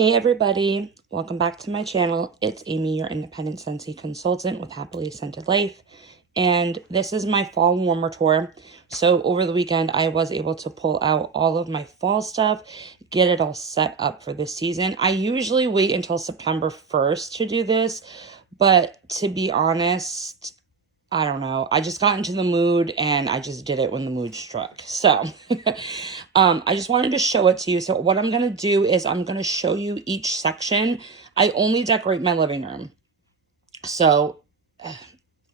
Hey everybody, welcome back to my channel. It's Amy, your independent Scentsy consultant with Happily Scented Life. And this is my fall warmer tour. So over the weekend, I was able to pull out all of my fall stuff, get it all set up for this season. I usually wait until September 1st to do this, but to be honest, I don't know. I just got into the mood and I just did it when the mood struck. So I just wanted to show it to you. So what I'm going to do is I'm going to show you each section. I only decorate my living room. So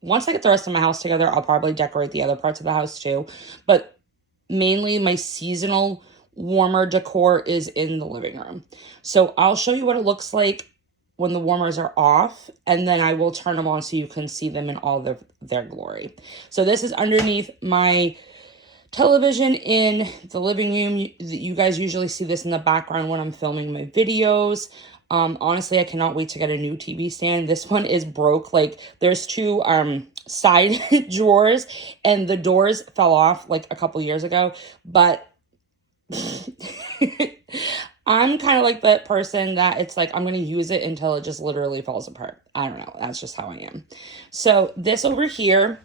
once I get the rest of my house together, I'll probably decorate the other parts of the house too. But mainly my seasonal warmer decor is in the living room. So I'll show you what it looks like when the warmers are off, and then I will turn them on so you can see them in all their glory. So this is underneath my television in the living room. You guys usually see this in the background when I'm filming my videos. Honestly, I cannot wait to get a new TV stand. This one is broke. Like, there's two side drawers, and the doors fell off like a couple years ago, but I'm kind of like that person that it's like I'm going to use it until it just literally falls apart. I don't know. That's just how I am. So this over here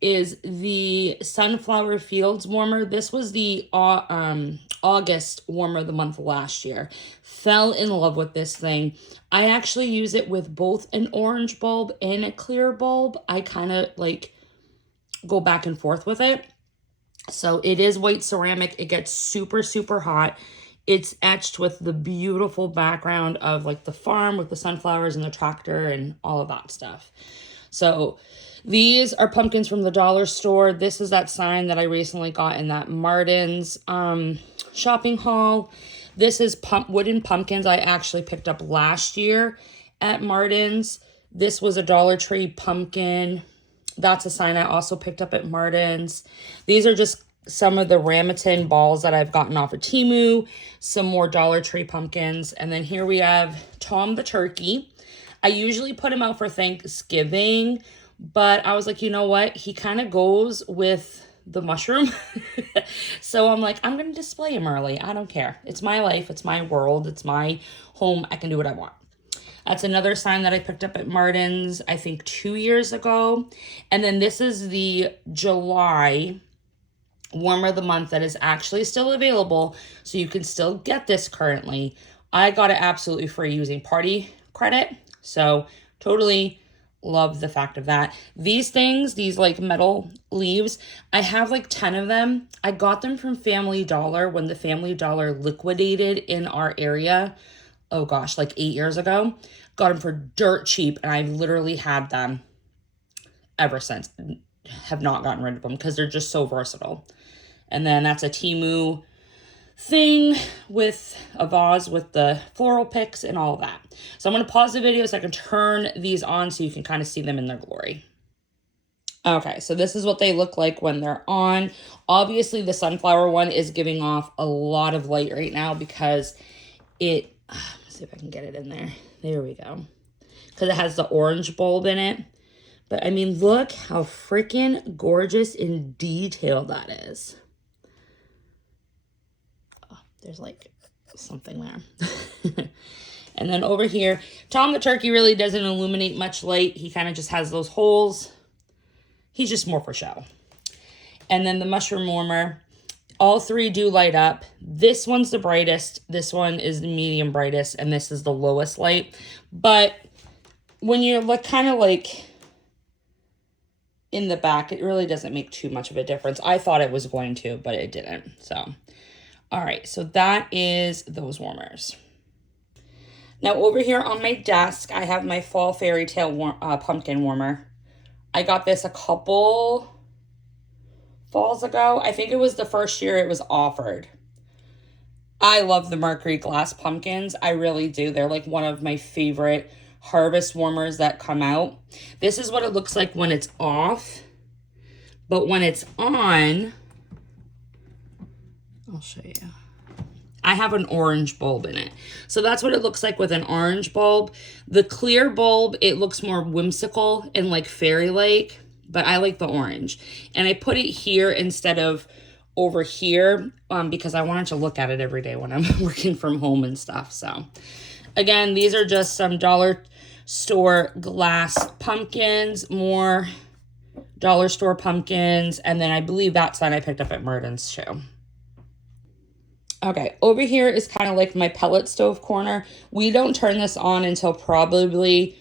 is the Sunflower Fields warmer. This was the August warmer of the month last year. Fell in love with this thing. I actually use it with both an orange bulb and a clear bulb. I kind of like go back and forth with it. So it is white ceramic. It gets super, super hot. It's etched with the beautiful background of like the farm with the sunflowers and the tractor and all of that stuff. So these are pumpkins from the dollar store. This is that sign that I recently got in that Martin's shopping haul. This is wooden pumpkins I actually picked up last year at Martin's. This was a Dollar Tree pumpkin. That's a sign I also picked up at Martin's. These are just some of the Ramaton balls that I've gotten off of Temu. Some more Dollar Tree pumpkins. And then here we have Tom the Turkey. I usually put him out for Thanksgiving, but I was like, you know what? He kind of goes with the mushroom. So I'm like, I'm going to display him early. I don't care. It's my life. It's my world. It's my home. I can do what I want. That's another sign that I picked up at Martin's, I think 2 years ago. And then this is the July warmer of the month that is actually still available. So you can still get this currently. I got it absolutely free using party credit. So totally love the fact of that. These things, these like metal leaves, I have like 10 of them. I got them from Family Dollar when the Family Dollar liquidated in our area. Oh gosh, like 8 years ago. Got them for dirt cheap, and I've literally had them ever since. Have not gotten rid of them because they're just so versatile. And then that's a Temu thing with a vase with the floral picks and all of that. So I'm going to pause the video so I can turn these on so you can kind of see them in their glory. Okay, so this is what they look like when they're on. Obviously, the sunflower one is giving off a lot of light right now because it... Let's see if I can get it in there. There we go. Because it has the orange bulb in it. But, I mean, look how freaking gorgeous and detailed that is. Oh, there's, like, something there. And then over here, Tom the Turkey really doesn't illuminate much light. He kind of just has those holes. He's just more for show. And then the mushroom warmer. All three do light up. This one's the brightest. This one is the medium brightest. And this is the lowest light. But when you're like kind of like in the back, it really doesn't make too much of a difference. I thought it was going to, but it didn't. So, all right. So that is those warmers. Now over here on my desk, I have my Fall Fairy Tale pumpkin warmer. I got this a couple falls ago. I think it was the first year it was offered. I love the Mercury Glass pumpkins. I really do. They're like one of my favorite harvest warmers that come out. This is what it looks like when it's off. But when it's on, I'll show you. I have an orange bulb in it. So that's what it looks like with an orange bulb. The clear bulb, it looks more whimsical and like fairy-like. But I like the orange. And I put it here instead of over here because I wanted to look at it every day when I'm working from home and stuff. So again, these are just some dollar store glass pumpkins, more dollar store pumpkins, and then I believe that sign I picked up at Merton's too. Okay, over here is kind of like my pellet stove corner. We don't turn this on until probably,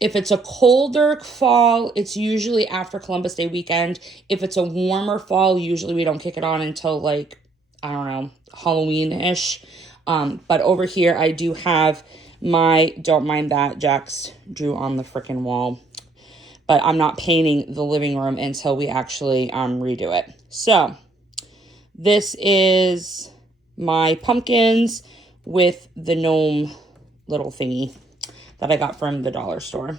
if it's a colder fall, it's usually after Columbus Day weekend. If it's a warmer fall, usually we don't kick it on until like, I don't know, Halloween-ish. But over here, I do have my, don't mind that, Jax drew on the freaking wall. But I'm not painting the living room until we actually redo it. So this is my pumpkins with the gnome little thingy that I got from the dollar store.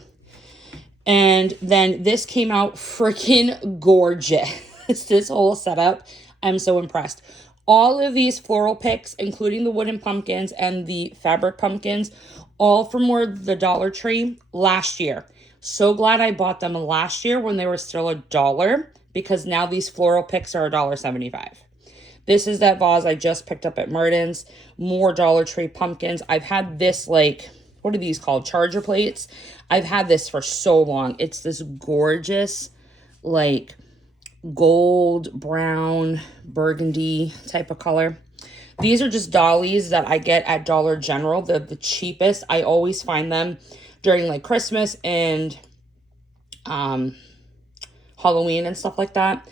And then this came out freaking gorgeous. This whole setup, I'm so impressed. All of these floral picks, including the wooden pumpkins and the fabric pumpkins, all from the Dollar Tree last year. So glad I bought them last year when they were still $1, because now these floral picks are $1.75. This is that vase I just picked up at Merton's. More Dollar Tree pumpkins. I've had this, like, what are these called? Charger plates. I've had this for so long. It's this gorgeous, like, gold, brown, burgundy type of color. These are just dollies that I get at Dollar General. They're the cheapest. I always find them during, like, Christmas and Halloween and stuff like that.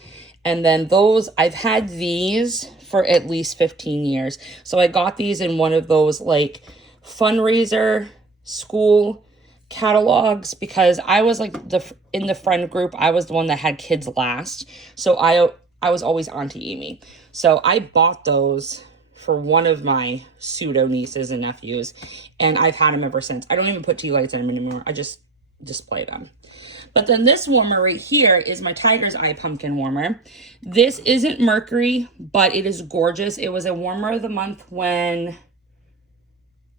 And then those, I've had these for at least 15 years. So I got these in one of those like fundraiser school catalogs because I was like in the friend group, I was the one that had kids last. So I was always Auntie Amy. So I bought those for one of my pseudo nieces and nephews, and I've had them ever since. I don't even put tea lights in them anymore. I just display them. But then this warmer right here is my Tiger's Eye pumpkin warmer. This isn't mercury, but it is gorgeous. It was a warmer of the month when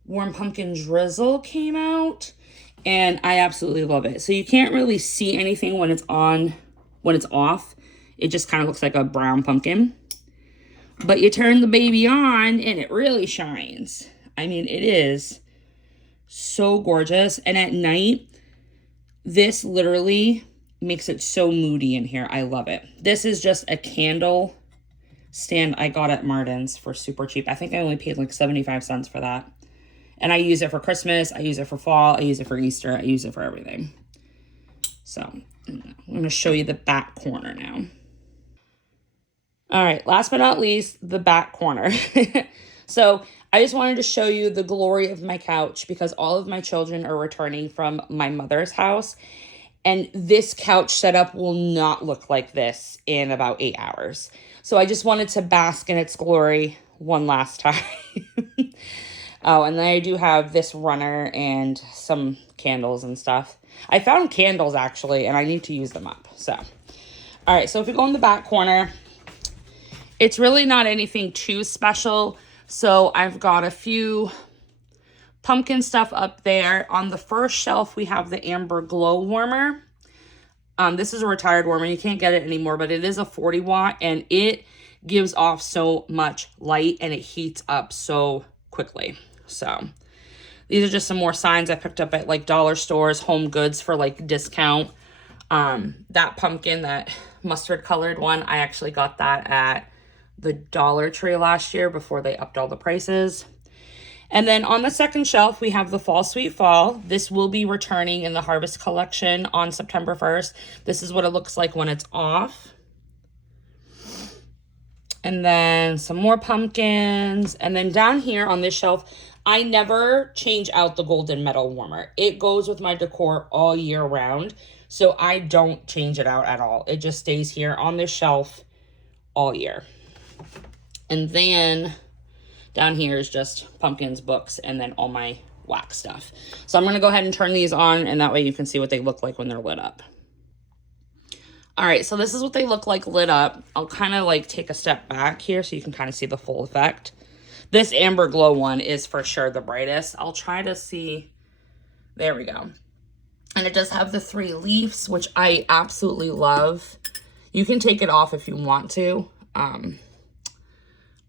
Warm Pumpkin Drizzle came out, and I absolutely love it. So you can't really see anything when it's on, when it's off. It just kind of looks like a brown pumpkin. But you turn the baby on and it really shines. I mean, it is so gorgeous. And at night, this literally makes it so moody in here. I love it. This is just a candle stand I got at Martin's for super cheap. I think I only paid like 75 cents for that. And I use it for Christmas. I use it for fall. I use it for Easter. I use it for everything. So I'm going to show you the back corner now. All right, last but not least, the back corner. So I just wanted to show you the glory of my couch because all of my children are returning from my mother's house. And this couch setup will not look like this in about 8 hours. So I just wanted to bask in its glory one last time. Oh, and then I do have this runner and some candles and stuff. I found candles actually, and I need to use them up. So, all right, so if we go in the back corner, it's really not anything too special. So I've got a few pumpkin stuff up there. On the first shelf, we have the Amber Glow Warmer. This is a retired warmer. You can't get it anymore, but it is a 40 watt and it gives off so much light and it heats up so quickly. So these are just some more signs I picked up at like dollar stores, Home Goods for like discount. That pumpkin, that mustard colored one, I actually got that at the Dollar Tree last year before they upped all the prices. And then on the second shelf, we have the Fall Sweet Fall. This will be returning in the Harvest Collection on September 1st. This is what it looks like when it's off. And then some more pumpkins. And then down here on this shelf, I never change out the golden metal warmer. It goes with my decor all year round. So I don't change it out at all. It just stays here on this shelf all year. And then down here is just pumpkins, books, and then all my wax stuff. So I'm going to go ahead and turn these on, and that way you can see what they look like when they're lit up. All right, so this is what they look like lit up. I'll kind of like take a step back here so you can kind of see the full effect. This Amber Glow one is for sure the brightest. I'll try to see. There we go. And it does have the 3 leaves, which I absolutely love. You can take it off if you want to. But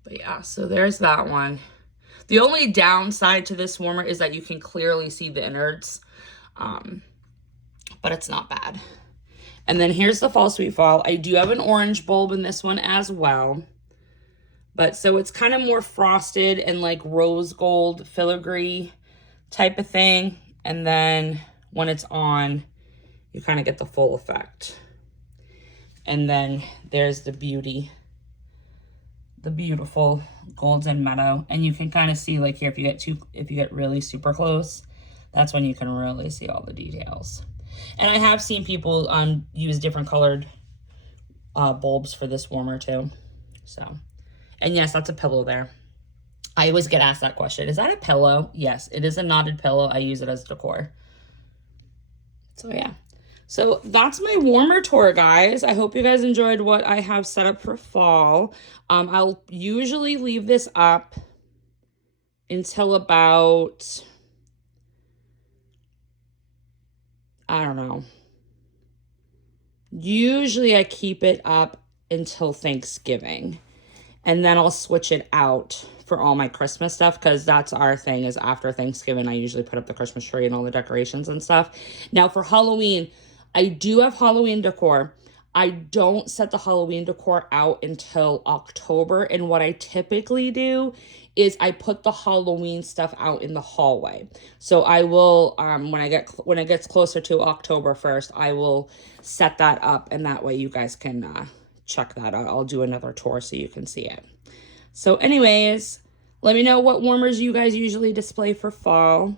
yeah, so there's that one. The only downside to this warmer is that you can clearly see the innards, but it's not bad. And then here's the Fall Sweet Fall. I do have an orange bulb in this one as well. But so it's kind of more frosted and like rose gold filigree type of thing. And then when it's on, you kind of get the full effect. And then there's the beauty, the beautiful golden meadow. And you can kind of see like here, if you get really super close, that's when you can really see all the details. And I have seen people use different colored bulbs for this warmer too. So, and yes, that's a pillow there. I always get asked that question. Is that a pillow? Yes, it is a knotted pillow. I use it as decor. So yeah. So that's my warmer tour, guys. I hope you guys enjoyed what I have set up for fall. I'll usually leave this up until about, I don't know. Usually I keep it up until Thanksgiving. And then I'll switch it out for all my Christmas stuff, because that's our thing, is after Thanksgiving, I usually put up the Christmas tree and all the decorations and stuff. Now for Halloween, I do have Halloween decor. I don't set the Halloween decor out until October. And what I typically do is I put the Halloween stuff out in the hallway. So I will, when it gets closer to October 1st, I will set that up, and that way you guys can check that out. I'll do another tour so you can see it. So anyways, let me know what warmers you guys usually display for fall.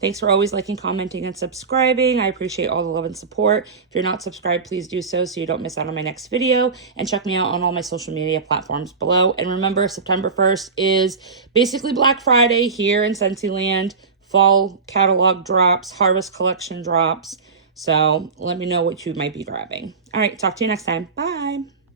Thanks for always liking, commenting, and subscribing. I appreciate all the love and support. If you're not subscribed, please do so you don't miss out on my next video. And check me out on all my social media platforms below. And remember, September 1st is basically Black Friday here in Scentsy Land. Fall catalog drops, harvest collection drops. So let me know what you might be grabbing. All right, talk to you next time. Bye.